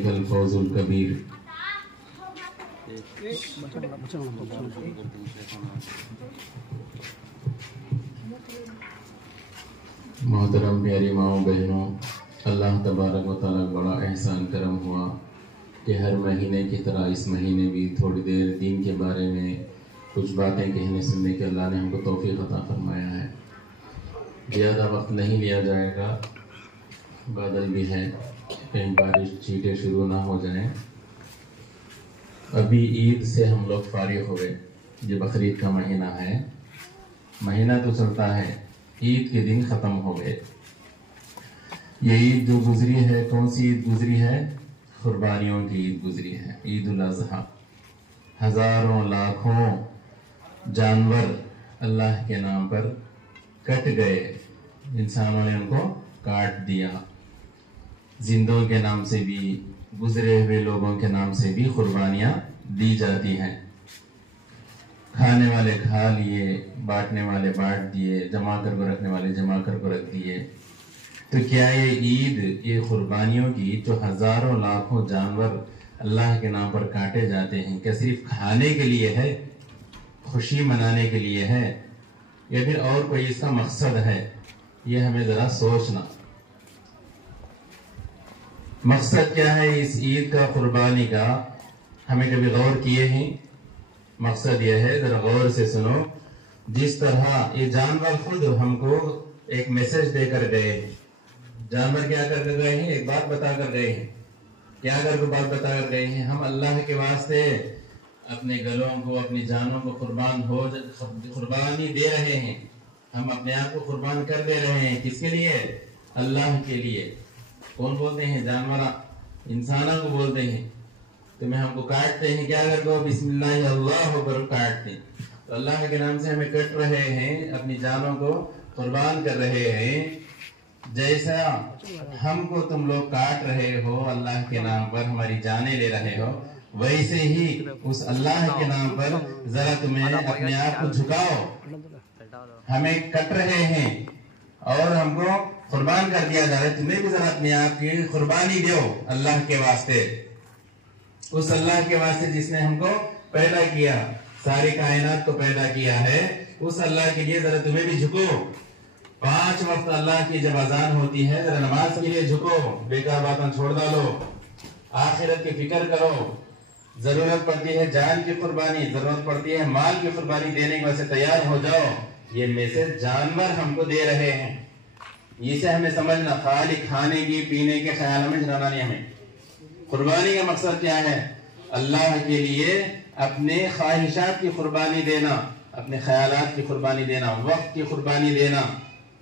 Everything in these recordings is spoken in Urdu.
ذالک الفوز الکبیر۔ محترم پیاری ماؤں بہنوں، اللہ تبارک و تعالیٰ بڑا احسان کرم ہوا کہ ہر مہینے کی طرح اس مہینے بھی تھوڑی دیر دین کے بارے میں کچھ باتیں کہنے سننے کے اللہ نے ہم کو توفیق عطا فرمایا ہے۔ زیادہ وقت نہیں لیا جائے گا، بادل بھی ہے، کہیں بارش چھینٹیں شروع نہ ہو جائیں۔ ابھی عید سے ہم لوگ فارغ ہوئے، یہ بقرعید کا مہینہ ہے، مہینہ تو چلتا ہے، عید کے دن ختم ہو گئے۔ یہ عید جو گزری ہے، کون سی عید گزری ہے؟ قربانیوں کی عید گزری ہے، عید الاضحیٰ۔ ہزاروں لاکھوں جانور اللہ کے نام پر کٹ گئے، انسانوں نے ان کو کاٹ دیا۔ زندوں کے نام سے بھی، گزرے ہوئے لوگوں کے نام سے بھی قربانیاں دی جاتی ہیں۔ کھانے والے کھا لیے، بانٹنے والے بانٹ دیے، جمع کر کو رکھنے والے جمع کر کو رکھ دیے۔ تو کیا یہ عید، یہ قربانیوں کی جو ہزاروں لاکھوں جانور اللہ کے نام پر کاٹے جاتے ہیں، کیا صرف کھانے کے لیے ہے، خوشی منانے کے لیے ہے، یا پھر اور کوئی اس کا مقصد ہے؟ یہ ہمیں ذرا سوچنا، مقصد کیا ہے اس عید کا، قربانی کا؟ ہمیں کبھی غور کیے ہیں؟ مقصد یہ ہے، ذرا غور سے سنو۔ جس طرح یہ جانور خود ہم کو ایک میسج دے کر گئے ہیں، جانور کیا کر کے گئے ہیں؟ ایک بات بتا کر گئے ہیں۔ کیا کر کے بات بتا کر گئے ہیں؟ ہم اللہ کے واسطے اپنے گلوں کو، اپنی جانوں کو قربانی دے رہے ہیں، ہم اپنے آپ کو قربان کر دے رہے ہیں۔ کس کے لیے؟ اللہ کے لیے۔ کون بولتے ہیں؟ جانور انسانوں کو بولتے ہیں۔ تمہیں ہم کو کاٹتے ہیں، کیا کر کو؟ بسم اللہ اللہ اکبر کاٹتے ہیں۔ تو اللہ کے نام سے ہمیں کٹ رہے ہیں، اپنی جانوں کو قربان کر رہے ہیں۔ جیسا ہم کو تم لوگ کاٹ رہے ہو اللہ کے نام پر، ہماری جانیں لے رہے ہو، ویسے ہی اس اللہ کے نام پر ذرا تمہیں اپنے آپ کو جھکاؤ۔ ہمیں کٹ رہے ہیں اور ہم کو قربان کر دیا جا رہا ہے، تمہیں بھی ذرا اپنے آپ کی قربانی دیو اللہ کے واسطے، اس اللہ کے واسطے جس نے ہم کو پیدا کیا، ساری کائنات کو پیدا کیا ہے، اس اللہ کے لیے ذرا تمہیں بھی جھکو۔ 5 وقت اللہ کی جب اذان ہوتی ہے، ذرا نماز کے لیے جھکو، بیکار باتیں چھوڑ ڈالو، آخرت کی فکر کرو۔ ضرورت پڑتی ہے جان کی قربانی، ضرورت پڑتی ہے مال کی قربانی دینے کے واسطے تیار ہو جاؤ۔ یہ میسج جانور ہم کو دے رہے ہیں، اسے ہمیں سمجھنا، خالی کھانے کی پینے کے خیال میں جانا نہیں۔ ہمیں قربانی کا مقصد کیا ہے؟ اللہ کے لیے اپنے خواہشات کی قربانی دینا، اپنے خیالات کی قربانی دینا، وقت کی قربانی دینا۔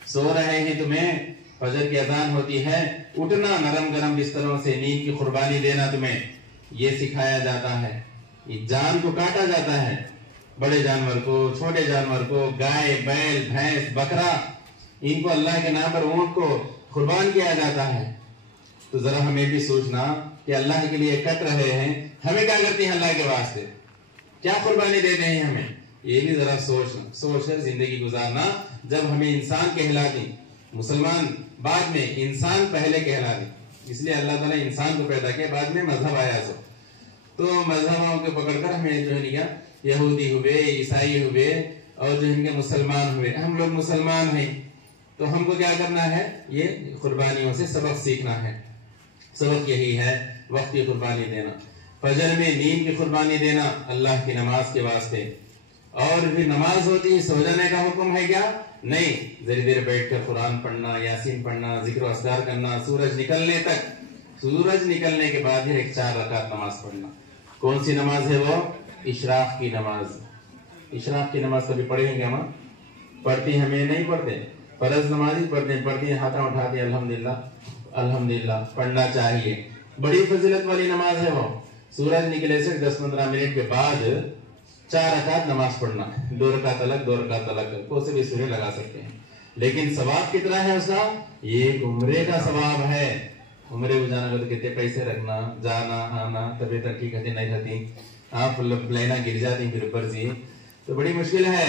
سو رہے ہیں تمہیں، فجر کی اذان ہوتی ہے، اٹھنا، نرم گرم بستروں سے نیند کی قربانی دینا، تمہیں یہ سکھایا جاتا ہے۔ یہ جان کو کاٹا جاتا ہے، بڑے جانور کو، چھوٹے جانور کو، گائے، بیل، بھینس، بکرا، ان کو اللہ کے نام پر، اونٹ کو قربان کیا جاتا ہے۔ تو ذرا ہمیں بھی سوچنا کہ اللہ کے لیے کٹ رہے ہیں، ہمیں کیا کرتی ہیں اللہ کے واسطے، کیا قربانی دیتے ہیں ہمیں؟ یہ بھی ذرا سوچ کر زندگی گزارنا۔ جب ہمیں انسان کہلاتی، مسلمان بعد میں، انسان پہلے کہلاتی، اس لیے اللہ تعالیٰ انسان کو پیدا کیا، بعد میں مذہب آیا سو۔ تو مذہبوں کو پکڑ کر ہمیں جو ہے یہودی ہوئے، عیسائی ہوئے، اور جو ان کے مسلمان ہوئے۔ ہم لوگ مسلمان ہیں تو ہم کو کیا کرنا ہے؟ یہ قربانیوں سے سبق سیکھنا ہے۔ سبق یہی ہے، وقت کی قربانی دینا، فجر میں نیند کی قربانی دینا اللہ کی نماز کے واسطے۔ اور بھی نماز ہوتی ہے، سو جانے کا حکم ہے کیا؟ نہیں، ذری دیر بیٹھ کر قرآن پڑھنا، یاسین پڑھنا، ذکر و اذکار کرنا، سورج نکلنے تک، سورج نکلنے کے بعد ایک 4 رکعت نماز پڑھنا۔ کون سی نماز ہے وہ؟ اشراق کی نماز۔ اشراق کی نماز کبھی پڑھیں گے ہم؟ پڑھتی ہمیں نہیں پڑھتے، فرض نماز ہی پڑھتے ہیں، ہاتھ اٹھاتے ہیں، الحمدللہ الحمدللہ، پڑھنا چاہیے۔ بڑی فضیلت والی نماز ہے وہ۔ سورج نکلے سے 10-15 منٹ کے بعد 4 رکعت نماز پڑھنا، 2 رکعت الگ، 2 رکعت الگ، کوئی سے بھی سورے لگا سکتے ہیں۔ لیکن ثواب کتنا ہے اس کا؟ یہ ایک عمرے کا ثواب ہے۔ عمرے کو جانا تو کتنے پیسے رکھنا، جانا آنا، طبیعت ٹھیک ہے نہیں رہتی، آپ لینا گر جاتی پھر اوپر سے، تو بڑی مشکل ہے۔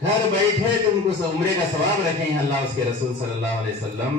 گھر بیٹھے تم کو عمرے کا ثواب رکھیں اللہ اس کے رسول صلی اللہ علیہ وسلم۔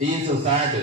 360।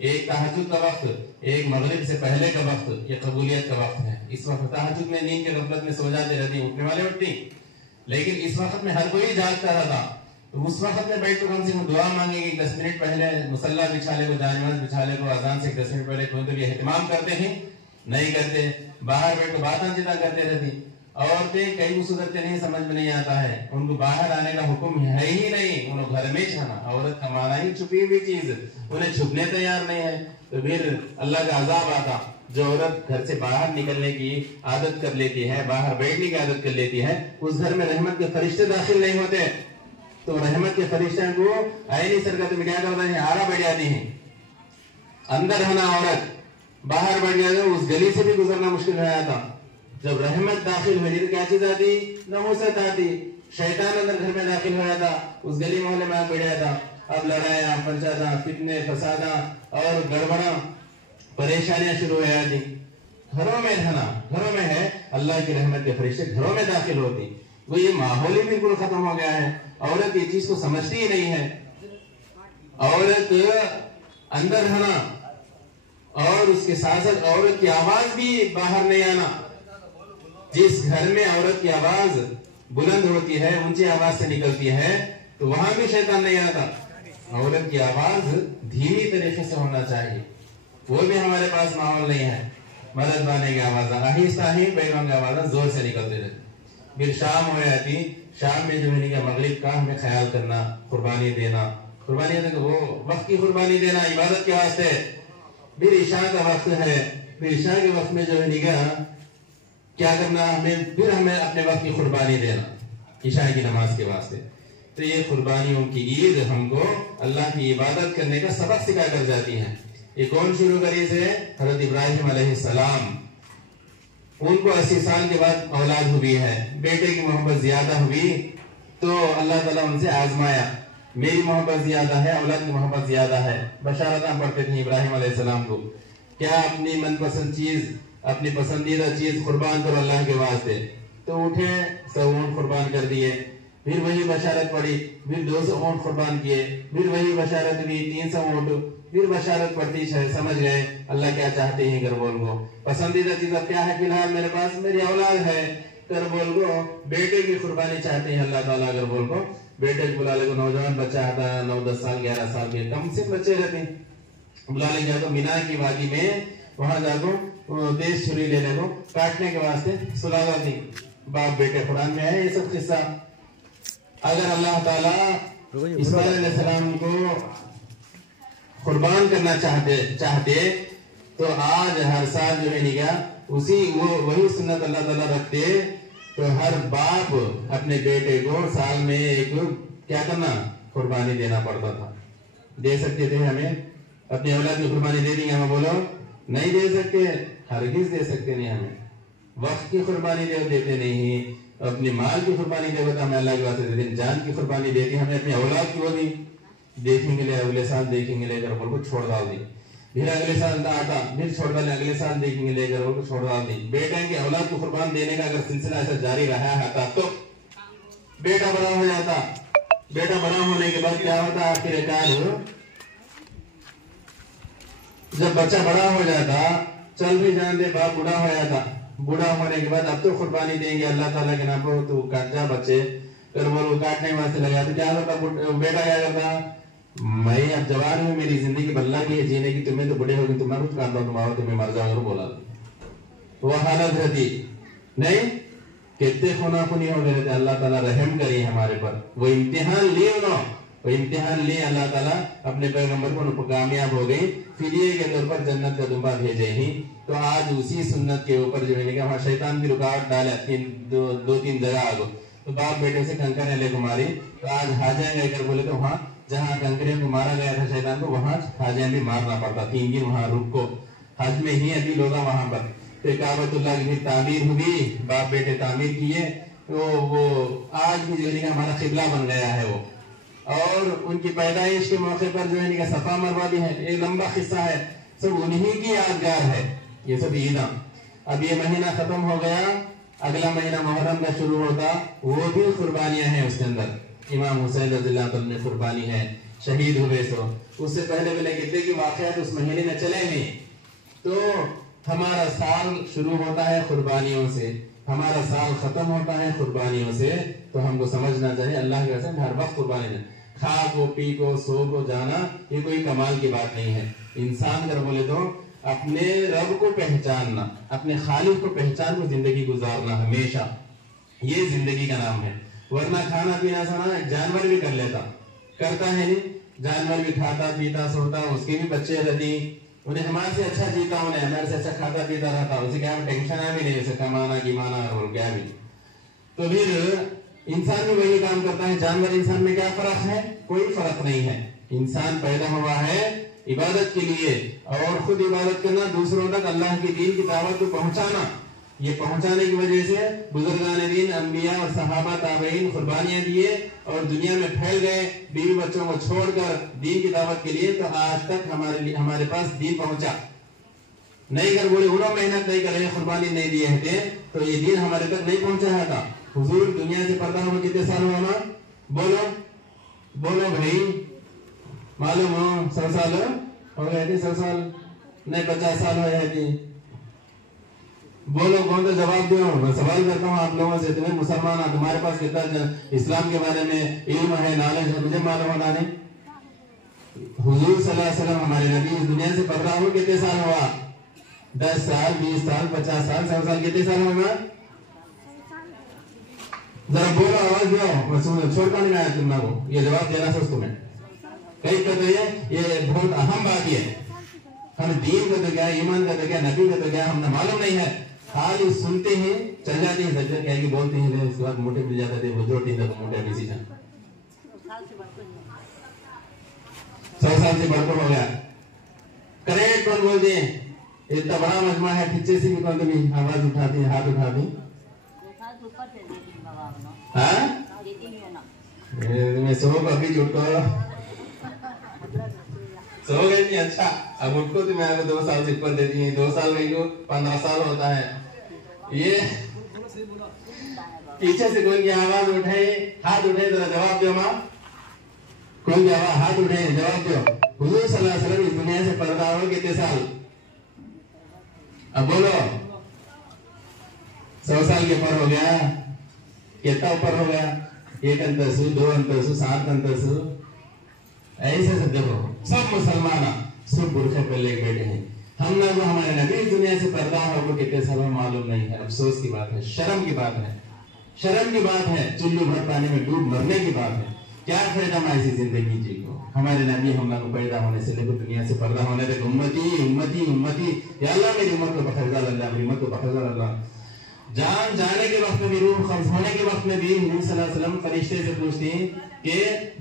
ایک تہجد کا وقت، ایک مغرب سے پہلے کا وقت، یہ قبولیت کا وقت ہے۔ اس وقت تہجد میں نیند کے غفلت میں سو جاتے رہتی، اٹھنے والے اٹھتی، لیکن اس وقت میں ہر کوئی جاگتا رہتا، تو اس وقت میں بیٹھ تو کم سے کم دعا مانگے گی، 10 منٹ پہلے مصلی بچھا لے کو، جانماز بچھا لے کو، اذان سے 10 منٹ پہلے کوئی تو یہ اہتمام کرتے ہیں، نہیں کرتے، باہر بیٹھ تو باتاں چیتاں کرتے رہتی۔ عورتیں کئی صورتیں نہیں سمجھ میں نہیں آتا ہے، ان کو باہر آنے کا حکم ہے ہی نہیں، انہوں گھر میں چھانا، عورت کمانا ہی چھپی ہوئی چیز، انہیں چھپنے تیار نہیں ہے، تو پھر اللہ کا عذاب آتا۔ جو عورت گھر سے باہر نکلنے کی عادت کر لیتی ہے، باہر بیٹھنے کی عادت کر لیتی ہے، اس گھر میں رحمت کے فرشتے داخل نہیں ہوتے، تو رحمت کے فرشتوں کو عینی سرکت میں کیا کرتے ہیں، آرا بیٹھ جاتی ہیں۔ اندر رہنا عورت باہر بیٹھ جاتے، اس گلی سے بھی گزرنا مشکل ہو جاتا۔ جب رحمت داخل ہوئی تو کیا چیز آتی، نحوست آتی، شیطان اندر گھر میں داخل ہو جاتا، اس گلی محلے میں بیٹھ جاتا، اب لڑائیاں، پنچاتاں، فتنے، فساداں اور گڑبڑاں، پریشانیاں شروع ہو جاتی۔ گھروں میں رہنا، گھروں میں ہے اللہ کی رحمت کے فرشتے گھروں میں داخل ہوتی، وہ یہ ماحول ہی بالکل ختم ہو گیا ہے۔ عورت یہ چیز کو سمجھتی ہی نہیں ہے، عورت اندر رہنا اور اس کے ساتھ ساتھ عورت کی آواز بھی باہر نہیں آنا۔ جس گھر میں عورت کی آواز بلند ہوتی ہے، اونچی آواز سے نکلتی ہے، تو وہاں بھی شیطان نہیں آتا۔ عورت کی آواز دھیمی طریقے سے ہونا چاہیے، وہ بھی ہمارے پاس ماحول نہیں ہے۔ مرد بانے کی آواز آہستہ ہی، بیگم کی آواز زور سے نکلتے رہتی۔ پھر شام ہو جاتی، شام میں جو ہے مغرب کا ہمیں خیال کرنا، قربانی دینا، قربانی دینا وہ وقت کی قربانی دینا عبادت کے واسطے۔ پھر عشاء کا وقت ہے، پھر عشاء کے وقت میں جو ہے کیا کرنا، ہمیں اپنے وقت کی قربانی دینا عشاء کی نماز کے واسطے۔ تو یہ قربانیوں کی عید ہم کو اللہ کی عبادت کرنے کا سبق سکھا کر جاتی ہے۔ یہ کون شروع کری سے؟ حضرت ابراہیم علیہ السلام۔ ان کو 80 سال کے بعد اولاد ہوئی ہے، بیٹے کی محبت زیادہ ہوئی تو اللہ تعالیٰ ان سے آزمایا، میری محبت زیادہ ہے، اولاد کی محبت زیادہ ہے۔ بشارتاں پڑھتے تھے ابراہیم علیہ السلام کو، کیا اپنی من پسند چیز، اپنی پسندیدہ چیز قربان کرو اللہ کے واسطے، تو اٹھے 100 اونٹ قربان کر دیے، پھر وہی بشارت پڑھی، پھر 200 اونٹ قربان کیے، پھر وہی بشارت ہوئی 300 اونٹ، پھر بشارت پڑھتی سمجھ گئے اللہ کیا چاہتے ہیں کربول کو۔ پسندیدہ چیز اب کیا ہے، فی الحال میرے پاس میری اولاد ہے، کربول کو بیٹے کی قربانی چاہتے ہیں اللہ تعالیٰ کربول کو۔ بیٹے کو بلا لے کو، نوجوان بچہ آتا ہے 9-10 سال 11 سال کے، کم سے بچے رہتے ہیں، بلا لے جا تو مینا کی وادی میں، وہاں جا کو تیز چھری لینے کو کاٹنے کے واسطے سلا دی۔ باپ بیٹے قرآن میں ہے یہ سب قصہ۔ اگر اللہ تعالیٰ اسماعیل علیہ السلام کو قربان کرنا چاہتے تو آج ہر سال جو ہے نگاہ وہی سنت اللہ تعالیٰ رکھتے، تو ہر باپ اپنے بیٹے کو سال میں ایک کیا کرنا، قربانی دینا پڑتا تھا۔ دے سکتے تھے ہمیں اپنی اولاد کی قربانی دے دیں گے، ہمیں بولو نہیں دے سکتے، ہرگز دے سکتے نہیں۔ ہمیں وقت کی قربانی دیتے نہیں، اپنی مال کی قربانی دے تو ہمیں اللہ کے واسطے دے دیں، جان کی قربانی دیتی ہمیں اپنی اولاد کی، وہ بھی دیکھیں گے لے اگلے سال دیکھیں گے لے کر بول کو چھوڑ ڈال دی، پھر اگلے سال آتا پھر چھوڑ ڈالے، اگلے سال دیکھیں گے لے کر بول کو چھوڑ ڈال دی۔ بیٹے کی اولاد کو قربان دینے کا اگر سلسلہ ایسا جاری رہا ہے تو بیٹا بڑا ہو جاتا، بیٹا بڑا ہونے کے بعد کیا ہوتا، آخر کار جب بچہ بڑا ہو جاتا، چل بھی جان دے، باپ بوڑھا ہو جاتا، بوڑھا ہونے کے بعد اب تو قربانی دیں گے اللہ تعالیٰ کے نام پر، تو کاٹ جا بچے، پھر وہ کاٹنے واسطے لگا تو کیا ہوتا، بیٹا کیا کرتا، میں اب جوان ہوں، میری زندگی بدلا کی ہے جینے کی، تمہیں تو بڑے ہوگی، تم میں کچھ کام تھا، تمہارا تمہیں مر جاؤ اگر بولا وہ حالت رہتی نہیں، کتنے خونا خونی ہو گئے رہتے۔ اللہ تعالیٰ رحم کری ہمارے پر، وہ امتحان لیے وہ امتحان لیے اللہ تعالیٰ اپنے پیغمبر کو کامیاب ہو گئی، فدیے کے طور پر جنت کا دمبا بھیجے ہی۔ تو آج اسی سنت کے اوپر جو ہے وہاں شیطان بھی رکاوٹ ڈالے، 2-3 جگہ آگو، تو باپ بیٹے سے کنکریں لے کو ماری، تو آج حاجیں گئے کر بولے تو وہاں جہاں کنکریں کو مارا گیا تھا شیطان کو، وہاں حاجیں بھی مارنا پڑتا، 3 دن وہاں رک کو، حج میں ہی ابھی لوگا وہاں پر۔ پھر کعبۃ اللہ کی تعمیر ہوئی، باپ بیٹے تعمیر کیے، تو وہ آج بھی جو ہے ہمارا قبلہ بن گیا ہے وہ، اور ان کی پیدائش کے موقع پر جو ہے صفا مروہ بھی ہے، ایک لمبا قصہ ہے، سب انہی کی یادگار ہے یہ سب عیداں۔ اب یہ مہینہ ختم ہو گیا، اگلا مہینہ محرم کا شروع ہوتا، وہ بھی قربانیاں ہیں اس کے اندر، امام حسین رضی اللہ عنہ میں قربانی ہے، شہید ہوئے سو اس سے پہلے پہلے کتنے کی واقعات اس مہینے میں چلے ہیں. تو ہمارا سال شروع ہوتا ہے قربانیوں سے, ہمارا سال ختم ہوتا ہے قربانیوں سے. تو ہم کو سمجھنا چاہیے اللہ کے قسم ہر وقت قربانی ہے. کھا کو پی کو سو کو جانا یہ کوئی کمال کی بات نہیں ہے. انسان اگر بولے تو اپنے رب کو پہچاننا, اپنے خالق کو پہچان کو زندگی گزارنا ہمیشہ, یہ زندگی کا نام ہے. ورنہ کھانا پینا سونا جانور بھی کر لیتا, کرتا ہے نہیں. جانور بھی کھاتا پیتا سوتا, اس کے بھی بچے رہتی, انہیں ہمارے سے اچھا جیتا, انہیں ہمارے سے اچھا کھاتا پیتا رہتا, اسے کیا ٹینشن ہے بھی نہیں, اسے کمانا گیمانا اور کیا بھی. تو پھر انسان بھی وہی کام کرتا ہے. جانور انسان میں کیا فرق ہے؟ کوئی فرق نہیں ہے. انسان پیدا ہوا ہے عبادت کے لیے, اور خود عبادت کرنا, دوسروں تک اللہ کی دین کی دعوت کو پہنچانا. یہ پہنچانے کی وجہ سے بزرگان دین, انبیاء اور صحابہ تابعین قربانیاں دیے اور دنیا میں پھیل گئے بیوی بچوں کو چھوڑ کر دین کی دعوت کے لیے. تو آج تک ہمارے پاس دین پہنچا نہیں. کر بولے انہوں محنت نہیں کرے, قربانی نہیں دیے تھے, تو یہ دین ہمارے تک نہیں پہنچا تھا. حضور دنیا سے پردہ ہوا کتنے سال ہوا نا؟ بولو بولو بھائی, معلوم ہو 100 سال ہو گئے تھے, 100 سال نہیں 50 سال ہو گئے تھے. بولو کون تو جواب دو. میں سوال کرتا ہوں آپ لوگوں سے, تمہیں مسلمان تمہارے پاس کتنا اسلام کے بارے میں علم ہے, نالج ہے؟ مجھے معلوم ہونا نہیں. حضور صلی اللہ علیہ وسلم ہمارے نبی اس دنیا سے پردہ ہو کتنے سال ہوا؟ 10 سال 20 سال 50 سال 100 سال کتنے سال ہوگا؟ ذرا بولو, آواز دو, چھوڑ کر نہیں آیا تم کو یہ جواب دینا سوچ تمہیں. کئی کہتے ہیں یہ بہت اہم بات یہ ہے, ہم دین کا تو کیا, ایمان کا تو کیا, نبی کا تو کیا, ہم نے معلوم نہیں ہے. خالی سنتے ہیں چل جاتے ہیں, سجدہ کیا کہ بولتے ہیں, اس کے بعد موٹے مل جاتے تھے, وہ جو ٹھیک ہے موٹے بیسی جان 100 سال سے بڑھ کر ہو گیا. کریکٹ کون بولتے ہیں؟ اتنا بڑا مجمع ہے, ٹھچے سے بھی کون بھی آواز اٹھاتے ہیں, ہاتھ اٹھاتے ہیں. ہاں میں سو ابھی جھوٹ کو سو گئے نہیں. اچھا اب اٹھ کو تو میں آپ کو 2 سال سے اوپر دیتی ہیں, 2 سال میں کو 15 سال ہوتا ہے. یہ پیچھے سے کوئی کی آواز اٹھائے, ہاتھ اٹھائے, ذرا جواب دو ماں. کوئی کی آواز ہاتھ اٹھائے, جواب دو. حضور صلی اللہ علیہ وسلم اس دنیا سے پردہ ہو کتنے سال؟ اب بولو. 100 سال کے اوپر ہو گیا. کتنا اوپر ہو گیا؟ 1 انترسو 2 انترسو 7 انترسو ایسے سب دیکھو, سب مسلمان سب برقع پہ لے بیٹھے ہیں. ہم نے وہ ہمارے نبی دنیا سے پردہ ہو کو کتنے سال معلوم نہیں ہے. افسوس کی بات ہے, شرم کی بات ہے, شرم کی بات ہے. چلو بھر پانی میں ڈوب مرنے کی بات ہے. کیا فائدہ ہم ایسی زندگی جی کو؟ ہمارے نبی ہم کو پیدا ہونے سے لے کر دنیا سے پردہ ہونے تک امتی امتی امتی, یا اللہ میری امت کو بخیر اللہ, میری امت کو بخیر اللہ. جان جانے کے وقت میں, روح قبض ہونے کے وقت میں بھی نبی صلی اللہ علیہ وسلم فرشتے سے پوچھتے ہیں کہ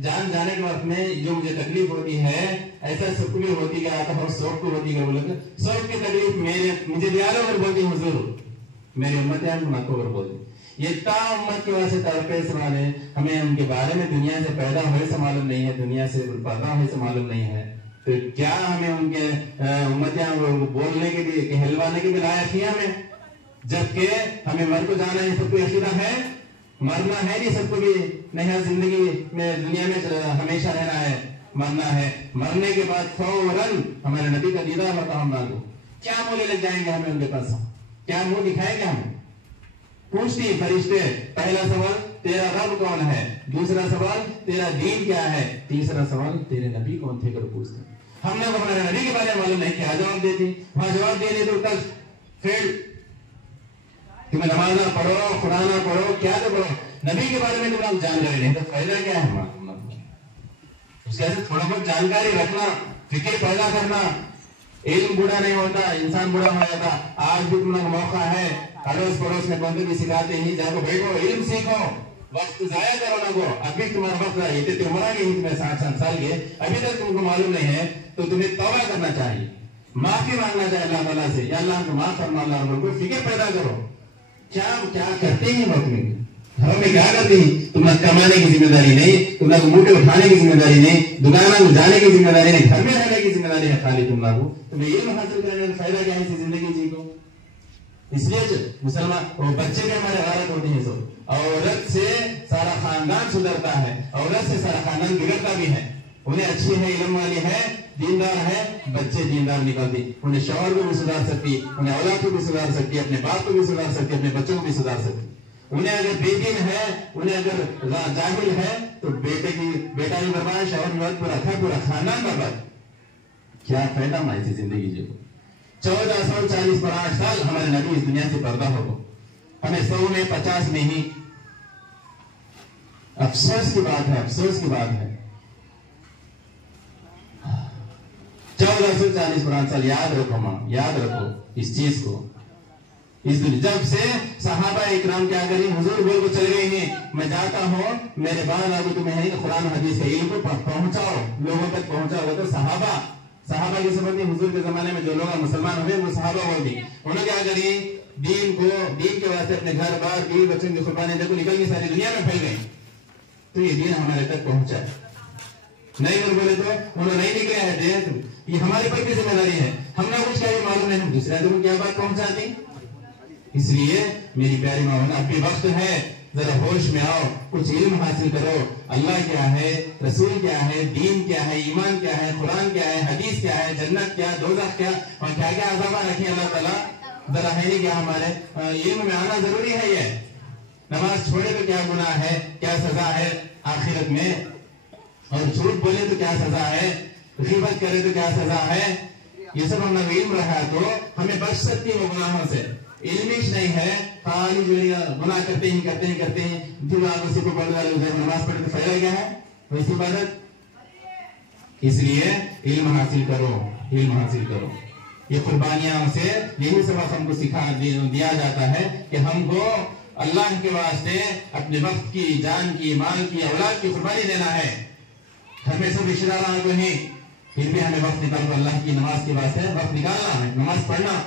جان جانے کے وقت میں جو مجھے تکلیف ہوتی ہے, ایسا سکونی ہوتی ہے, آتا اور سوک کو ہوتی ہے, بولے سوک کی تکلیف مجھے دیا لو, اور بولتی حضور میری امت ہے ہم کو بولتے. یہ تا امت کی وجہ سے تڑپے سوال ہے. ہمیں ان کے بارے میں دنیا سے پیدا ہوئے سے معلوم نہیں ہے, دنیا سے پیدا ہوئے سے معلوم نہیں ہے. تو کیا ہمیں ان کے امتیاں بولنے کے لیے کہلوانے کے لیے لائق ہی ہمیں, جبکہ ہمیں مر کو جانا ہے, سب کو عقیدہ ہے, مرنا ہے نہیں سب کو بھی نہیں, زندگی میں دنیا میں ہمیشہ رہنا ہے, مرنا ہے. مرنے کے بعد فوراً ہمارے نبی کا دیدار ہوتا. ہم کو کیا بولے لگ جائیں گے ہمیں ان کے پاس, کیا منہ دکھائیں گے ہمیں؟ پوچھتی فرشتے, پہلا سوال تیرا رب کون ہے, دوسرا سوال تیرا دین کیا ہے, تیسرا سوال تیرے نبی کون تھے کر پوچھتے. ہم نے ہمارے نبی کے بارے میں معلوم نہیں, کیا جواب دیتی؟ وہاں جواب دینے تو ٹچ فیل کہ میں نماز نہ پڑھو, قرآن نہ پڑھو, کیا تو پڑھو, نبی کے بارے میں تم جان رہے نہیں, تو فائدہ کیا ہے ہمارا؟ اس کے ایسے تھوڑا بہت جانکاری رکھنا, فکر پیدا کرنا. علم بوڑھا نہیں ہوتا, انسان بوڑھا ہو جاتا. آج بھی تم لوگ موقع ہے, اڑوس پڑوس میں بندے بھی سکھاتے ہیں, جا کو بیٹھو علم سیکھو, وقت ضائع کرو نہ کو. ابھی تمہارا وقت اتنے عمر کے ہی تمہیں 60 سال کے, ابھی تک تم کو معلوم نہیں ہے, تو تمہیں توبہ کرنا چاہیے, معافی مانگنا چاہیے اللہ تعالیٰ سے, یا اللہ کو معاف فرما, اللہ کو فکر پیدا کرو. کیا کرتے ہیں وقت میں, گھروں میں کیا کرتے ہیں؟ تمہیں کمانے کی ذمہ داری نہیں, تمہیں موٹے اٹھانے کی ذمہ داری نہیں, دکانوں میں جانے کی ذمہ داری نہیں, گھر میں رہنے کی ذمہ داری ہے خالی تم لوگوں. تمہیں علم حاصل کرنے کا فائدہ کیا ہے اس زندگی جی کو؟ اس لیے مسلمان بچے بھی ہمارے غلط ہوتے ہیں, سب عورت سے سارا خاندان سدھرتا ہے, عورت سے سارا خاندان بگڑتا بھی ہے. انہیں اچھی ہے، علم والی ہے، دیندار ہے، بچے دیندار نکلتی، انہیں شوہر کو بھی سدھار سکتی، انہیں اولاد کو بھی سدھار سکتی، اپنے باپ کو بھی سدھار سکتی، اپنے بچوں کو بھی سدھار سکتی۔ انہیں اگر بے دین ہے، انہیں اگر جاہل ہے تو بیٹا بھی برباد، شوہر بھی برباد، پورا گھر، پورا خاندان برباد۔ کیا فائدہ ہماری ایسی زندگی جو 1440 سال ہمارے نبی اس دنیا سے پردہ ہو، ہمیں 100 میں 50 میں ہی۔ افسوس کی بات ہے، افسوس کی بات ہے۔ 1440 سال یاد رکھو ماں، یاد رکھو اس چیز کو۔ اس دن جب سے صحابہ اکرام کیا کریں، حضور بول کو چل گئے ہیں، میں جاتا ہوں میرے بعد ابھی تمہیں قرآن حدیث کے علم کو پہنچاؤ، لوگوں تک پہنچاؤ۔ تو صحابہ کی سمجھ نہیں، حضور کے زمانے میں جو لوگ مسلمان ہوئے وہ صحابہ بول دی، انہوں نے کیا کری، دین کے واسطے اپنے گھر بار بیوی بچوں کی قربانی دیکھو نکل کے ساری دنیا میں پھیل گئی، تو یہ دین ہمارے تک پہنچا۔ نہیں اگر بولے تو انہوں نہیں نکلے ہیں، یہ ہماری پر کی ذمہ داری ہے، ہم نے کچھ کیا بھی معلوم نہیں، ہم دوسرے کو کیا بات پہنچاتی۔ اس لیے میری پیاری ماں، اب بھی وقت ہے، ذرا ہوش میں آؤ، کچھ علم حاصل کرو، اللہ کیا ہے، رسول کیا ہے، دین کیا ہے، ایمان کیا ہے، قرآن کیا ہے، حدیث کیا ہے، جنت کیا، دوزخ کیا، اور کیا کیا عذابہ رکھیں اللہ تعالیٰ، ذرا ہے نہیں کیا ہمارے علم میں آنا ضروری ہے۔ یہ نماز چھوڑے تو کیا گناہ ہے، کیا سزا ہے آخرت میں، اور جھوٹ بولے تو کیا سزا ہے، غیبت کرے تو کیا سزا ہے، یہ سب ہم نے علم رہا تو ہمیں بچ سکتی ہے گناہوں سے۔ علمیش نہیں ہے، خالی جو گناہ کرتے ہیں، دل آگوں سے کو پڑھ والے نماز پڑھے تو فائدہ کیا ہے ویسی عبادت۔ اس لیے علم حاصل کرو، علم حاصل کرو۔ یہ قربانیاں سے یہی سبق ہم کو سکھا دیا جاتا ہے کہ ہم کو اللہ کے واسطے اپنے وقت کی، جان کی، مال کی، اولاد کی قربانی دینا ہے۔ گھر میں سب رشتہ دار کو نہیں، پھر بھی ہمیں وقت نکال کر اللہ کی نماز کے واسطے وقت نکالنا ہے، نماز پڑھنا۔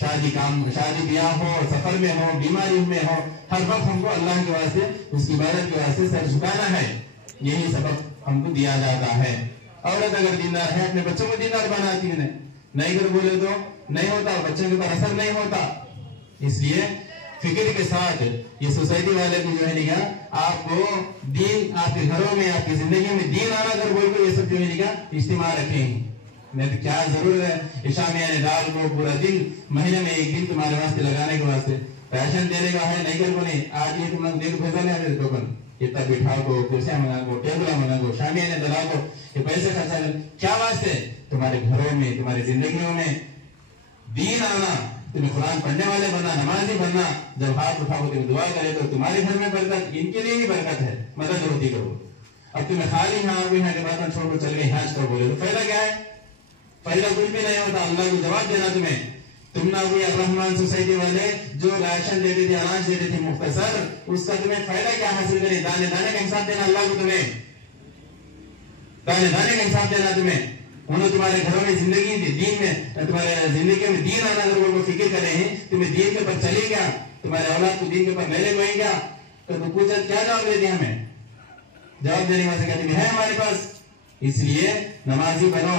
شادی بیاہ ہو، سفر میں ہو، بیماری میں ہو، ہر وقت ہم کو اللہ کے واسطے، اس کی عبادت کے واسطے سر جھکانا ہے۔ یہی سبق ہم کو دیا جاتا ہے۔ عورت اگر دیندار ہے اپنے بچوں کو دیندار بناتی ہے، نہیں اگر بولے تو نہیں ہوتا، بچوں کے اوپر اثر نہیں ہوتا۔ اس لیے فکر کے ساتھ یہ سوسائٹی والے بھی جو ہے نہیں آپ کو دین، آپ کے گھروں میں، آپ کی زندگی میں دین آنا اگر بول کے یہ سب جو ہے نہیں اجتماع رکھیں، نہیں تو کیا ضرور ہے شامیانے ڈال کو پورا دن، مہینے میں ایک دن تمہارے واسطے لگانے کے واسطے پیشن دینے کا ہے، نہیں کر کو نہیں، آج یہ تم نے دیکھ بھیجا ہے ٹوکن، اتنا بٹھا کو، کرسیاں منگا کو، ٹیبلہ منگا کو، شامیانے دلا کو، یہ پیسے خرچہ کر، کیا واسطے؟ تمہارے گھروں میں، تمہاری زندگیوں میں دین آنا، تمہیں قرآن پڑھنے والے بننا، نمازی بننا۔ جب ہاتھ اٹھاؤ تمہیں دعا کرے تو تمہارے گھر میں برکت، ان کے لیے بھی برکت ہے، مدد ہوتی کرو۔ اب تمہیں خالی ہاں بھی ہے باتیں چھوڑ کر چل گئے حج کر بولے تو فائدہ کیا ہے؟ فائدہ کچھ بھی نہیں ہوتا۔ اللہ کو جواب دینا تمہیں، تم نہ ہوئی الرحمان سوسائٹی والے جو راشن دیتے تھے، اناج دیتے تھے مختصر، اس کا تمہیں فائدہ کیا حاصل کرے؟ دانے دانے کا حساب دینا اللہ کو، تمہیں دانے دانے کا حساب دینا تمہیں۔ انہوں تمہارے گھروں میں زندگی دین میں، تمہارے زندگی میں دین آنا اگر وہ فکر کرے ہیں، تمہیں دین کے پر چلے گیا، تمہارے اولاد کو دین کے پر لے گئے گیا، تو کچھ کیا جواب دے دیا ہمیں؟ جواب دینے واسطے کہتے ہیں ہے ہمارے پاس۔ اس لیے نمازی بنو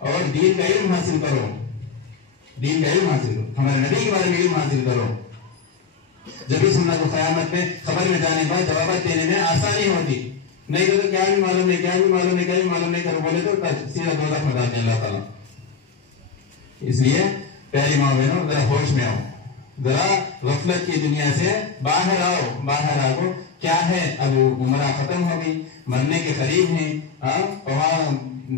اور دین کا علم حاصل کرو، دین کا علم حاصل کرو، ہمارے نبی کے بارے میں علم حاصل کرو۔ جب اس سنت کو قیامت میں خبر میں جانے بعد جوابات دینے میں آسانی ہوتی، نہیں تو کیا بھی معلوم نہیں، کیا بھی معلوم نہیں، کیا بھی معلوم نہیں کرو بولے تو سیدھا دوزخ میں ڈالتے اللہ تعالیٰ۔ اس لیے پیاری ماں بہنوں ذرا ہوش میں آؤ، ذرا غفلت کی دنیا سے باہر آؤ، باہر آؤ۔ کیا ہے اب عمرہ ختم ہوگی، مرنے کے قریب ہیں، وہاں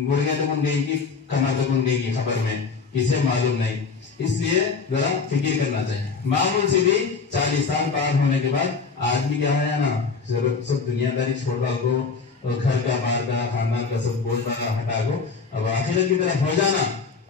گڑگے تو بن گئی کی کمر تو بن گئی کی خبر میں کسے معلوم نہیں۔ اس لیے ذرا فکر کرنا چاہیے۔ معمول سے بھی 40 سال پار ہونے کے بعد آدمی کیا ہے نا، سب دنیا داری چھوڑ ڈال کو، گھر کا، بار کا، خاندان کا سب بوجھ ہٹا کو، اب آخرت کی طرف ہو جانا،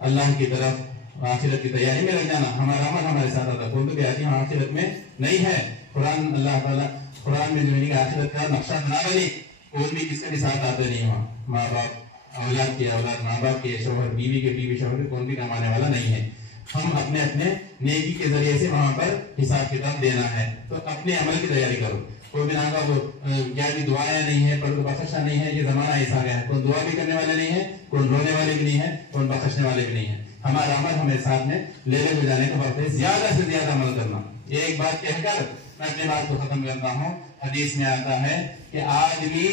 اللہ کی طرف آخرت کی تیاری میں لگ جانا۔ ہمارا عمل ہمارے ساتھ آتا، کوئی تو بھی آخرت میں نہیں ہے۔ قرآن اللہ تعالیٰ قرآن میں جو آخرت کا نقشہ بنا بنی، کوئی بھی کس کے بھی ساتھ آتے نہیں وہاں، ماں باپ اولاد کی اولاد، ماں باپ کے شوہر، بیوی کے بیوی، شوہر کے، کون بھی کمانے والا نہیں ہے۔ ہم اپنے نیکی کے ذریعے سے وہاں پر حساب کتاب دینا ہے، تو اپنے عمل کی تیاری کرو۔ کوئی بھی نہ کو کیا بھی دعائیں نہیں ہے، پر بخشا نہیں ہے، یہ زمانہ ایسا گیا ہے، کوئی دعا بھی کرنے والے نہیں ہے، کوئی رونے والے بھی نہیں ہے، کوئی بخشنے والے بھی نہیں ہے۔ ہمارا عمل ہمیں ساتھ میں لے لے جانے کا وقت ہے، زیادہ سے زیادہ عمل کرنا۔ یہ ایک بات کہہ کر میں اپنی بات کو ختم کرتا ہوں۔ حدیث میں آتا ہے کہ آدمی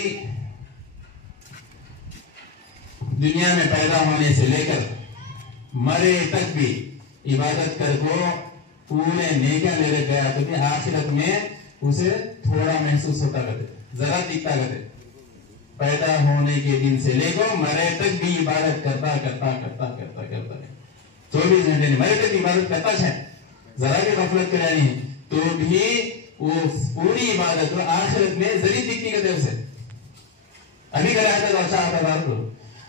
دنیا میں پیدا ہونے سے لے کر مرے تک بھی عبادت کر کو پورے نیکیاں لے گیا تو کہ آخرت میں اسے تھوڑا محسوس ہوتا کرتے، ذرا دکھتا کرتے. پیدا ہونے کے دن سے لے کر مرے تک بھی عبادت کرتا 24 گھنٹے نہیں، مرے تک عبادت کرتا ہے، ذرا بھی غفلت کرانی ہے تو بھی وہ پوری عبادت کو آخرت میں ذری دکھتی کرتے اسے. ابھی کرایا تھا تو اچھا آتا بات کو،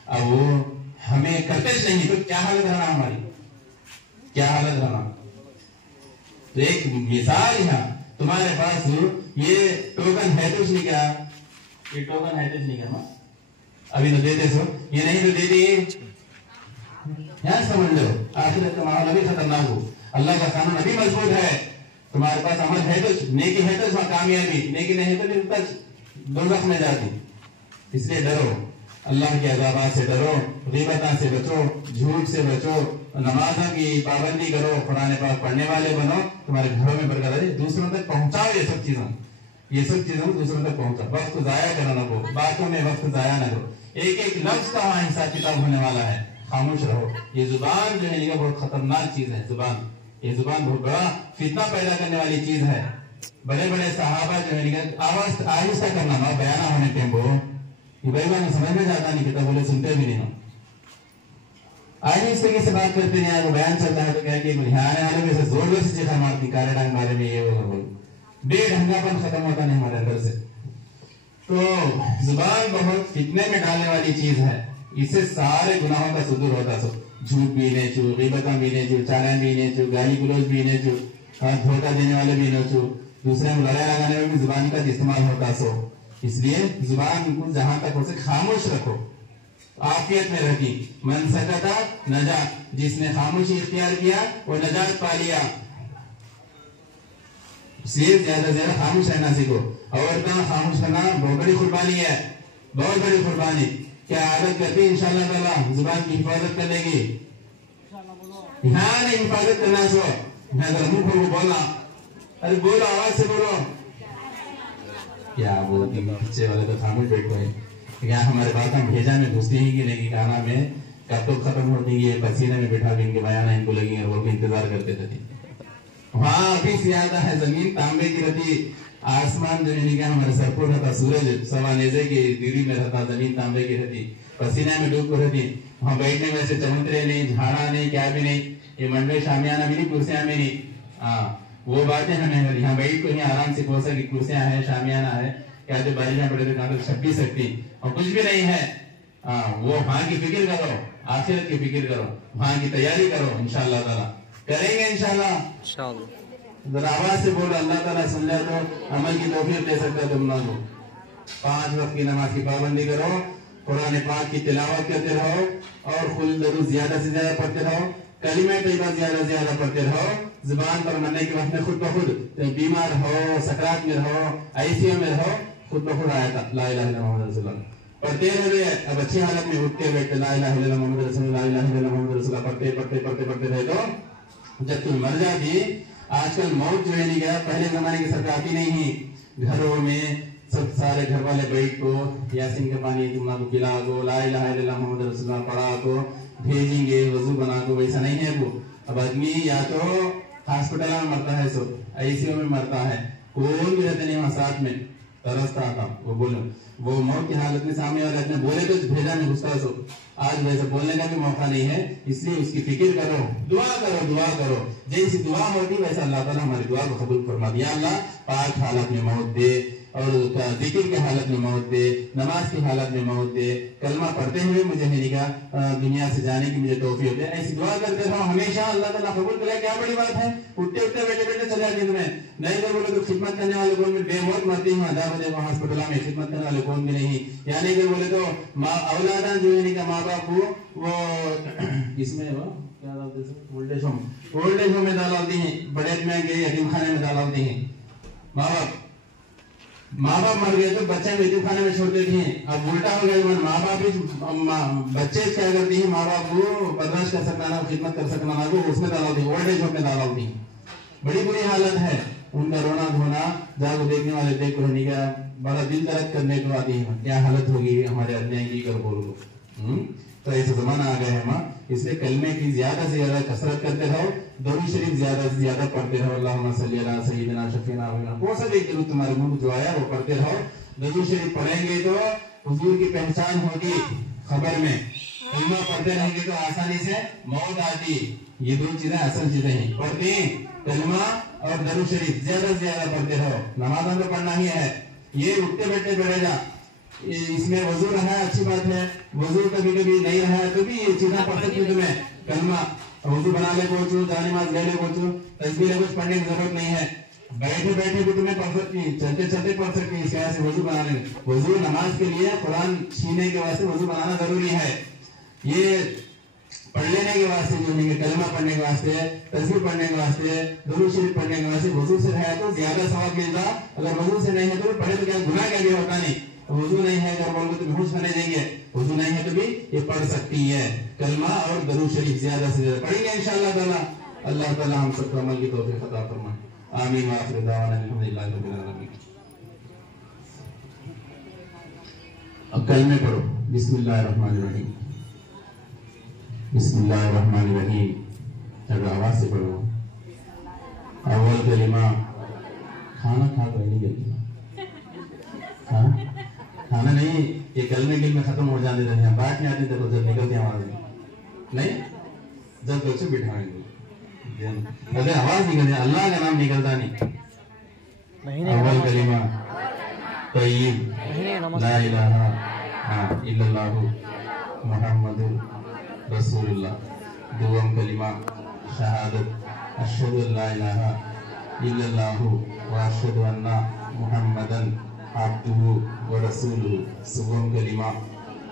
اب وہ ہمیں کرتے نہیں تو کیا حالت رہنا ہماری، کیا حالت رہنا. تو ایک مثال یہاں تمہارے پاس یہ ٹوکن ہے کچھ نہیں، کیا یہ ٹوکن ہے کچھ نہیں کرنا ابھی تو دیتے سو، یہ نہیں تو دیتے یہاں سمجھ لو آخرت کا ماحول ابھی خطرناک ہو. اللہ کا قانون ابھی مضبوط ہے، تمہارے پاس عمل ہے کچھ، نیکی ہے تو کامیابی، نیکی نہیں ہے تو تک دوزخ میں جاتی. اس لیے ڈرو، اللہ کے عذابات سے ڈرو، غیبتوں سے بچو، جھوٹ سے بچو، نمازوں کی پابندی کرو، قرآن پاک پڑھنے والے بنو، تمہارے گھروں میں برکت آئے. دوسروں تک پہنچاؤ یہ سب چیزوں دوسروں تک پہنچاؤ. وقت ضائع کرو نہ کرو، باتوں میں وقت ضائع نہ کرو. ایک ایک لفظ کا وہاں حساب کتاب ہونے والا ہے. خاموش رہو. یہ زبان جو ہے یہ بہت خطرناک چیز ہے. یہ زبان بہت بڑا فتنہ پیدا کرنے والی چیز ہے. بڑے بڑے صحابہ جو ہے آواز آہستہ کرنا نہ بیانہ ہونے ٹیمپو یہ بھائی بہن سمجھ میں جاتا نہیں، کتاب بولے سنتے بھی نہیں ہو. آہستگی سے بات کرتے نہیں، وہ بیان چلتا ہے تو کہہ کہ آنے والے میں سے زور سے چیخا مارتی کارے ڈانگ بارے میں یہ وہ بے ڈھنگا پن ختم ہوتا نہیں ہمارے اندر سے. تو زبان بہت فتنے میں ڈالنے والی چیز ہے. اس سے سارے گناہوں کا صدور ہوتا سو. جھوٹ پینے چو، غیبتاں پینے چو، چالان پینے چو، گالی گلوچ پینے چو، دھوکہ دینے والے پینے چو، دوسرے میں لڑائی لگانے میں بھی زبان کا استعمال ہوتا سو. اس لیے زبان کو جہاں تک ہو سکے خاموش رکھو، عافیت میں رکھی. من سکتا نجات، جس نے خاموشی اختیار کیا وہ نجات پا لیا. اس لیے زیادہ زیادہ خاموش رہنا سیکھو. اور خاموش کرنا بہت بڑی قربانی ہے، بہت بڑی قربانی. کیا عادت کرتی ہے انشاءاللہ تعالیٰ زبان کی حفاظت کرنے کی؟ یہاں نہیں حفاظت کرنا سو یہاں ذرا منہ کھول کے بولنا. ارے بولو، آواز سے بولو. کیا بولتی پیچھے والے تو خاموش بیٹھے ہیں. یہاں ہمارے بات ہم بھیجا میں گھستے ہی کہ نہیں کہنا میں کب تک ختم ہوتی ہے، پسینے میں بٹھا دیں گے، بیان ان کو لگیں گے، وہ بھی انتظار کرتے رہتے. وہاں ابھی زیادہ ہے، زمین تانبے کی رہتی، آسمان جو ہے ہمارے سر پر رہتا، سورج سوا نیزے کی دیری میں رہتا، زمین تانبے کی رہتی، پسینے میں ڈوب کر رہتی. وہاں بیٹھنے میں سے چمترے نہیں، جھاڑا نہیں، کیا بھی نہیں، یہ منڈے شامیانہ بھی نہیں، کرسیاں بھی نہیں. وہ باتیں ہمیں یہاں بیٹھ کو آرام سے کھو سکتی. کرسیاں ہیں، شامیانہ ہے، کیا جو بارشیں پڑے تو کہاں تک چھپ بھی سکتی، اور کچھ بھی نہیں ہے. وہ وہاں کی فکر کرو، آخرت کی فکر کرو، وہاں کی تیاری کرو. انشاءاللہ تعالیٰ کریں گے انشاءاللہ. ذرا آواز سے بولو، اللہ تعالیٰ سن لے تو عمل کی توفیق دے سکتا ہے تم لوگوں. 5 وقت کی نماز کی پابندی کرو، قرآن پاک کی تلاوت کرتے رہو، اور خود درود زیادہ سے زیادہ پڑھتے رہو، کلمہ طیبہ زیادہ سے زیادہ پڑھتے رہو. زبان پر مرنے کے وقت میں خود بخود بیمار ہو، سکرات میں رہو، ICU میں رہو، خود بخود آیا تھا لا الہ الا محمد رسول اللہ پڑھتے رہے. اب اچھی حالت میں اٹھتے بیٹھتے لا الہ الا محمد رسول اللہ، لا الہ الا محمد رسول اللہ پڑھتے رہے تو جب تم مر جاتی. آج کل موت جو ہے نہیں گیا، پہلے زمانے کی سرکار آتی نہیں ہی، گھروں میں سب سارے گھر والے بیٹھ کو یاسین کا پانی تم کو پلا کو، لا الہ الا اللہ محمد رسول اللہ پڑھا کو بھیجیں گے، وضو بنا کو. ویسا نہیں ہے وہ. اب آدمی یا تو ہاسپٹل میں مرتا ہے، سو ICU میں مرتا ہے، کوئی بھی رہتے نہیں وہاں ساتھ میں، ترستا تھا. وہ بولو وہ موت کی حالت میں سامنے والے اپنے بولے تو بھیجا میں گھستا سو. آج ویسے بولنے کا بھی موقع نہیں ہے، اس لیے اس کی فکر کرو، دعا کرو. جیسی دعا ہوتی ویسا اللہ تعالیٰ ہماری دعا کو قبول فرما دیا. اللہ پاک حالت میں موت دے، اور ذکر کے حالت میں موت دے، نماز کی حالت میں موت دے، کلمہ پڑھتے ہوئے مجھے دنیا سے جانے کی مجھے توفیق دے. ایسی دعا کرتے رہو ہمیشہ، اللہ تعالیٰ قبول کرے. کیا بڑی بات ہے، اٹھتے بیٹھے چلے جاتے تمہیں نہیں تو بولے تو خدمت کرنے والے کون بھی بے موت مرتی ہوں. 10 بجے وہاں ہاسپٹل میں خدمت کرنے والے کون بھی نہیں. یعنی کہ بولے تو اولاداں جو ہے ماں باپ کو وہ اس میں کیا ڈالتے ہیں، اولڈ ایج ہوم میں ڈالتے ہیں، بڑے میں یتیم خانے میں ڈالتے ہیں. ماں باپ مر گئے تو بچے یتیم خانے میں چھوڑ دیتے ہیں. اب الٹا ہو گیا، ماں باپ بچے کیا کرتے ہیں، ماں باپ کو برداشت کر سکنا نہ، خدمت کر سکنا نہ، اس میں ڈالتے ہیں، اولڈ ایج ہوم میں ڈالتے ہیں. بڑی بری حالت ہے. ان کا رونا دھونا جاگو دیکھنے والے دیکھ رہنے کا بڑا دل درد کرنے کو آتی ہے. کیا حالت ہوگی ہمارے ادنیا کی کر بول کو. تو ایسا زمانہ آ گیا ہے ماں، اس لیے کلمے کی زیادہ سے زیادہ کثرت کرتے رہو، درود شریف زیادہ سے زیادہ پڑھتے رہو، اللہم صلی علی سیدنا شفیعنا کون سا بھی درود تمہارے منہ جو آیا وہ پڑھتے رہو. درود شریف پڑھیں گے تو حضور کی پہچان ہوگی خبر میں، کلمہ پڑھتے رہیں گے تو آسانی سے موت آتی. یہ دو چیزیں اصل چیزیں ہیں، پڑھتے ہیں کلمہ اور درود شریف زیادہ سے زیادہ پڑھتے رہو. نماز ہم تو پڑھنا ہی ہے، یہ اٹھتے بیٹھتے پڑھے گا. اس میں وضو رہا ہے اچھی بات ہے، وضو کبھی کبھی نہیں رہا ہے تو بھی یہ چیزیں پڑھ سکتی تمہیں. کلمہ وضو بنا لے پہنچو، جانے نماز لے لے پہنچو، تسبیح کچھ پڑھنے کی ضرورت نہیں ہے، بیٹھے بیٹھے بھی تمہیں پڑھ سکتی ہیں، چلتے چلتے پڑھ سکتی ہیں. اس وجہ سے وضو بنا لیں. وضو نماز کے لیے قرآن چھینے کے واسطے وضو بنانا ضروری ہے. یہ پڑھ لینے کے واسطے جو ہے کلمہ پڑھنے کے واسطے، تسبیح پڑھنے کے واسطے، درود شریف پڑھنے کے واسطے وضو سے ہے تو زیادہ ثواب ملتا. اگر وضو سے نہیں ہے تو پڑھے تو کیا گناہ کیا بھی ہوتا نہیں. وضو نہیں ہے اگر بول تو ہوش بنے دیں گے، وضو نہیں ہے تو بھی یہ پڑھ سکتی ہے. کلمہ اور درود شریف زیادہ سے زیادہ پڑھیں گے انشاءاللہ تعالی. اللہ تعالی ہم سب کو عمل کی توفیق عطا فرمائے. آمین وآخر دعوانا الحمدللہ رب العالمین. اب کلمے پڑھو. بسم اللہ الرحمن الرحیم. بسم اللہ الرحمن الرحیم. اگر آواز سے پڑھو. اول کلمہ کھانا کھا تو نہیں کلمہ، ہاں کھانا نہیں. یہ کلمے میں ختم ہو جاتے رہے ہیں، بات نہیں آتی تو جب نکلتی آواز نہیں، جب بچے بٹھائیں گے اگر آواز نکلتی اللہ کا نام نکلتا نہیں. اول کلمہ طیب لا الہ الا اللہ محمد رسول اللہ. دوم کلمہ شہادت اشہد ان لا الہ الا اللہ واشہد ان محمدا عبدہ ورسولہ. سوم کلمہ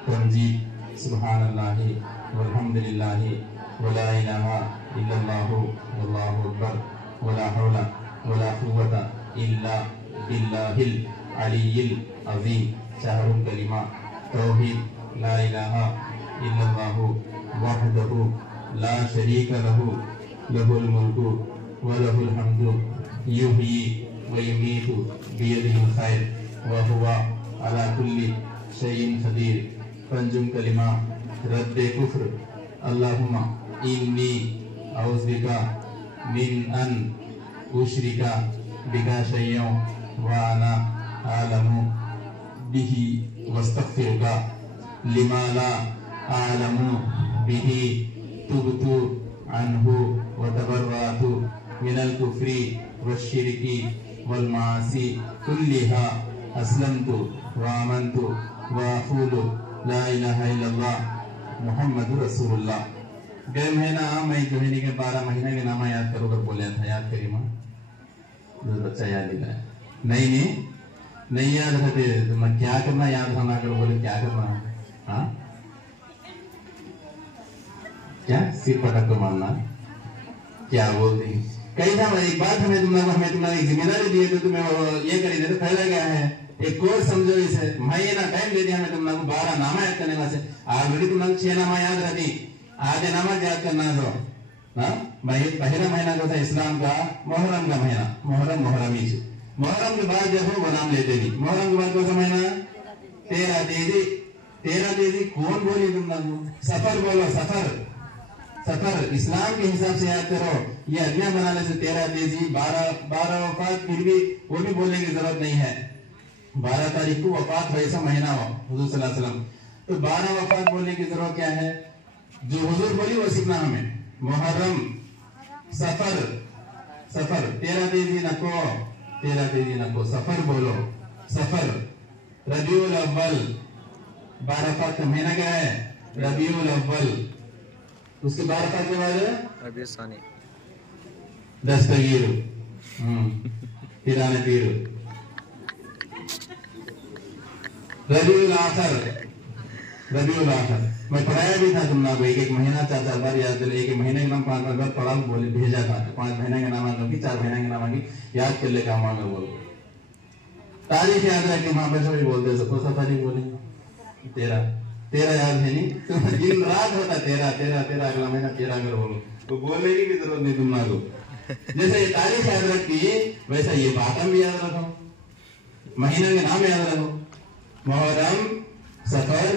تمجید سبحان اللہ والحمدللہ ولا الہ الا اللہ واللہ اکبر ولا حول ولا قوة الا باللہ العلی العظیم. چہارم کلمہ توحید لا الہ الا اللہ وحدہ لا شریک لہ لہ الملک ولہ الحمد یحیی ویمیت بیدہ الخیر وہو علی کل شیء قدیر. پنجم کلمہ رد کفر اللہم انی اعوذ بک من ان اشرک بک شیئا وانا اعلم بہ واستغفرک لما لا اعلم بہ تبت عنہ وتبرأت من الکفر والشرک والمعاصی کلہا اسلمت وآمنت وأقول لا الہ الا اللہ محمد رسول اللہ. گئے مہینہ میں مہینے کے 12 مہینے کے نامہ یاد کرو کر بولیا تھا. یاد کری ماں جو بچہ یاد دلا ہے. نہیں یاد رہتے تو میں کیا کرنا یاد رہنا کرو بولے کیا کرنا. ہاں کیا سر پٹک کو ماننا کیا بولتے ہیں. کئی دفعہ ایک بات ہمیں تمہاری ایک ذمہ داری دی تو تمہیں یہ کری دے تو پھیلا گیا ہے. ایک کورس سمجھو اسے. میں یہ ٹائم دے دیا ہمیں تم کو 12 نامہ یاد کرنے واسطے. آلریڈی تم 6 نامہ یاد رہتی. آدھے نامہ یاد کرنا ہے. پہلا مہینہ جو تھا اسلام کا محرم کا مہینہ. محرمی سے محرم کے بعد جب وہ نام لیتے تھی. محرم کے بعد کون سا مہینہ 13 تیزی کون بولی تم لوگ. سفر بولو. سفر اسلام کے حساب سے یاد کرو. یہ ادیاں بنانے سے 13 تیزی 12 وفات پھر بھی وہ بھی بولنے کی ضرورت نہیں ہے. 12 تاریخ کو وفات ویسا مہینہ ہوا حضور صلی اللہ علیہ وسلم. تو 12 وفات بولنے کی ضرورت کیا ہے. جو حضور بولی وہ سیکھنا ہمیں. محرم سفر 13 تیزی نہ کو سفر بولو. سفر ربیع الاول 12 وفات کا مہینہ کیا ہے ربیع الاول. اس کے 12 وفات کے بعد ربیع ثانی دستگیر پیران پیر. ربیع الاخر میں پڑھایا بھی تھا تم نے کو. ایک مہینہ 4 بار یاد کر. ایک مہینے کا نام 5 بار پڑھا بولے بھیجا تھا. 5 مہینے کا نام آگا 4 مہینے کا نام آگی یاد کر لے کا مانگا بولو. تاریخ یاد رکھ کے وہاں پر سبھی بولتے سب کو سب تاریخ بولیں 13 یاد ہے نہیں. دن رات ہوتا 13 اگلا مہینہ 13 اگر بولو تو بولنے کی بھی ضرورت نہیں تم کو. جیسے یہ تاریخ یاد رکھتی ویسا یہ باتیں بھی یاد رکھو. مہینہ کے نام یاد رکھو. محرم سفر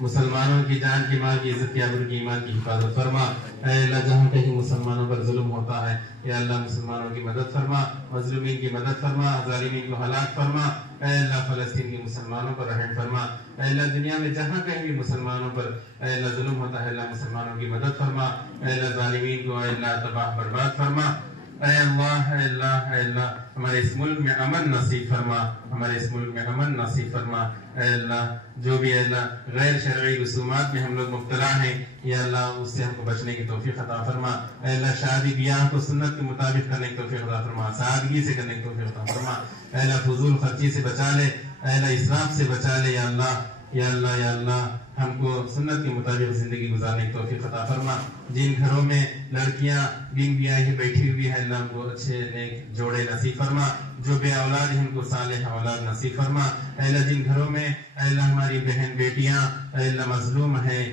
مسلمانوں کی جان کی مال کی عزت کی آبرو کی ایمان کی حفاظت فرما۔ اے اللہ جہاں کہیں مسلمانوں پر ظلم ہوتا ہے یا اللہ مسلمانوں کی مدد فرما، مظلومین کی مدد فرما، ظالمین کو ہلاک فرما۔ اے اللہ فلسطین کے مسلمانوں پر رحم فرما۔ اے اللہ دنیا میں جہاں کہیں بھی مسلمانوں پر اے اللہ ظلم ہوتا ہے اللہ مسلمانوں کی مدد فرما۔ اے اللہ ظالمین کو اے اللہ تباہ برباد فرما۔ اے اللہ اے اللہ اے اللہ ہمارے اس ملک میں امن نصیب فرما، ہمارے اس ملک میں امن نصیب فرما۔ اے اللہ جو بھی اے اللہ غیر شرعی رسومات میں ہم لوگ مبتلا ہیں یا اللہ اس سے ہم کو بچنے کی توفیق عطا فرما۔ اے اللہ شادی بیاہ کو سنت کے مطابق کرنے کی توفیق عطا فرما، سادگی سے کرنے کی توفیق عطا فرما۔ اے اللہ فضول خرچی سے بچا لے، اے اللہ اسراف سے بچا لے یا اللہ یا اللہ یا اللہ ہم کو سنت کے مطابق زندگی گزارنے کی توفیق عطا فرما۔ جن گھروں میں لڑکیاں بن بیاہی بیٹھی ہوئی ہے اللہ ہم کو اچھے نیک جوڑے نصیب فرما، جو بے اولاد ہیں ان کو صالح اولاد نصیب فرما۔ اے اللہ جن گھروں میں اے اللہ ہماری بہن بیٹیاں اے اللہ مظلوم ہیں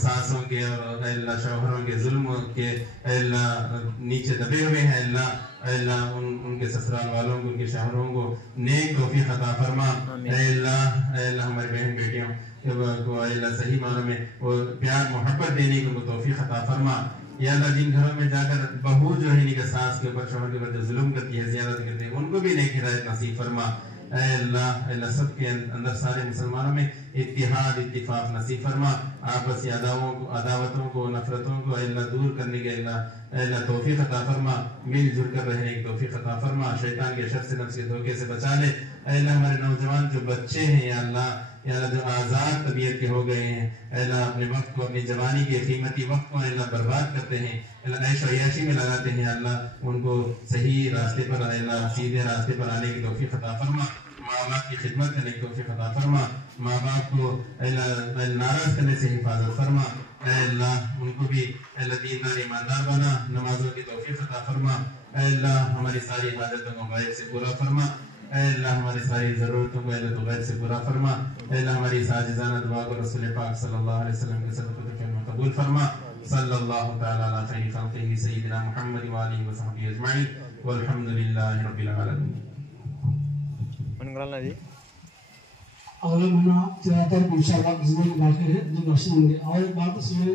ساسوں کے اور اے اللہ شوہروں کے ظلم کے اے اللہ نیچے دبے ہوئے ہیں اے اللہ ان کے سسرال والوں کو ان کے شوہروں کو نیک توفیق عطا فرما۔ اے اللہ ہماری بہن بیٹیوں کو اے اللہ صحیح معنوں میں وہ پیار محبت دینے کو توفیق عطا فرما۔ یا اللہ جن گھروں میں جا کر بہو جو ہے ساس کے اوپر شوہر کے اوپر جو ظلم کرتی ہے زیادت کرتی ہے ان کو بھی نیک ہدایت نصیب فرما۔ اے اللہ سب کے اندر سارے مسلمانوں میں اتحاد اتفاق نصیب فرما، آپسی عداوتوں کو نفرتوں کو اے اللہ دور کرنے کے اے اللہ توفیق عطا فرما، مل جل کر رہنے کی توفیق عطا فرما، شیطان کے شر سے نفس کے دھوکے سے بچا لے۔ اے اللہ ہمارے نوجوان جو بچے ہیں یا اللہ جو آزاد طبیعت کے ہو گئے ہیں اے اللہ اپنے وقت کو اپنی جوانی کے قیمتی وقت کو اے اللہ برباد کرتے ہیں اللہ عیش و عیاشی میں لگاتے ہیں اللہ ان کو صحیح راستے پر اے اللہ سیدھے راستے پر آنے کی توفیق عطا فرما، ماں باپ کی خدمت کرنے کی توفیق عطا فرما، ماں باپ کو اے اللہ ناراض کرنے سے حفاظت فرما۔ اے اللہ ان کو بھی اے اللہ دیندار ایماندار بنا، نمازوں کی توفیق عطا فرما۔ اے اللہ ہماری ساری حاجتوں کو غیب سے پورا فرما۔ اے اللہ ہماری ساری ضرورتوں کو اے اللہ تو غیب سے پورا فرما۔ اے اللہ ہماری ساجدانہ دعا کو رسول پاک صلی اللہ علیہ وسلم کے صدقۃ میں قبول فرما۔ صلی اللہ تعالی علی خیر خلقہ سیدنا محمد وآلہ وصحبہ اجمعین والحمد للہ رب العالمین۔ اور انشاءاللہ باقی ہے جو بخشیں گے اور ایک بات اس میں